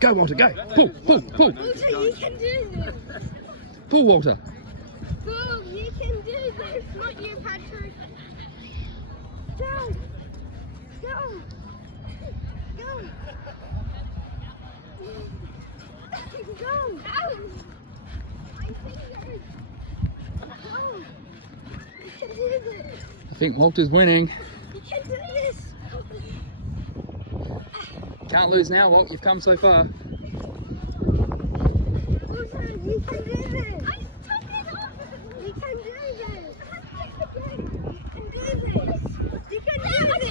Go, Walter, go. Pull, pull, pull. Walter, you can do this. Pull, Walter. Pull, you can do this. Not you, Patrick. Go. Go. Go. Go. I think go. You can do this. I think Walter's winning. You can do this. Can't lose now, Walt. You've come so far. Walter, you can do this. I took it off. You can do this. You can do this.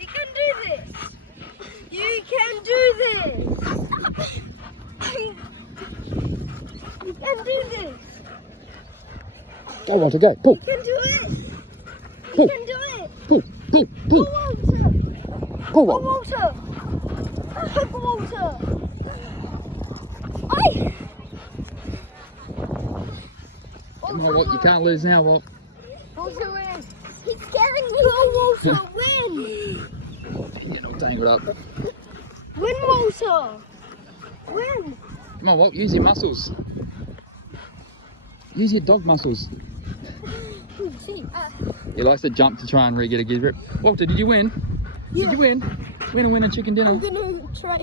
You can do this. You can do this. You can do this. Go, Walter, go. Pull, You can do it. You Pull. can do it. pull, pull, pull. Walter. Pull, Go, Walt. Walter. Go, Walter. Oi. Come on, Walt. You can't lose now, Walt. Walter win. He's scaring me. Go, Walter, win. You're getting all tangled up. Win, Walter. Win. Come on, Walt. Use your muscles. Use your dog muscles. See. He likes to jump to try and get a good grip. Walter, did you win? Yeah. Did you win? Win a chicken dinner. I'm gonna try.